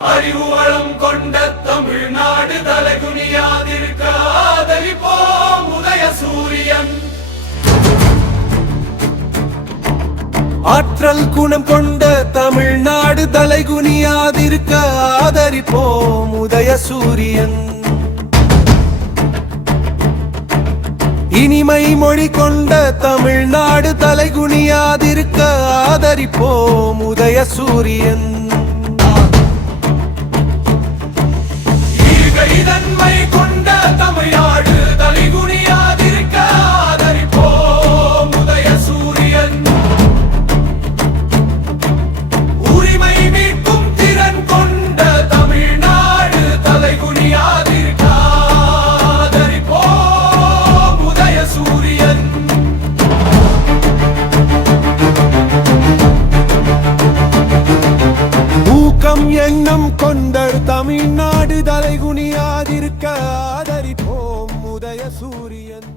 அறிவு வளம் கொண்ட தமிழ்நாடு தலைகுனியாதிருக்க ஆதரிப்போம் உதய சூரியன். ஆற்றல் குணம் கொண்ட தமிழ்நாடு தலைகுனியாதிருக்க ஆதரிப்போம் உதய சூரியன். இனிமை மொழி கொண்ட தமிழ்நாடு தலைகுனியாதிருக்க ஆதரிப்போம் உதய சூரியன். நன்மை கொண்ட தமிழ்நாடு தலைகுனியாதிருக்க ஆதரிப்போம் உதய சூரியன். உரிமை மீட்கும் திறன் கொண்ட தமிழ்நாடு தலைகுனியாதிருக்க ஆதரிப்போம் உதய சூரியன். ஊக்கம் எண்ணம் கொண்ட தமிழ்நாடு தலைகுனியாதிருக்க ஆதரிப்போம் உதய சூரியன்.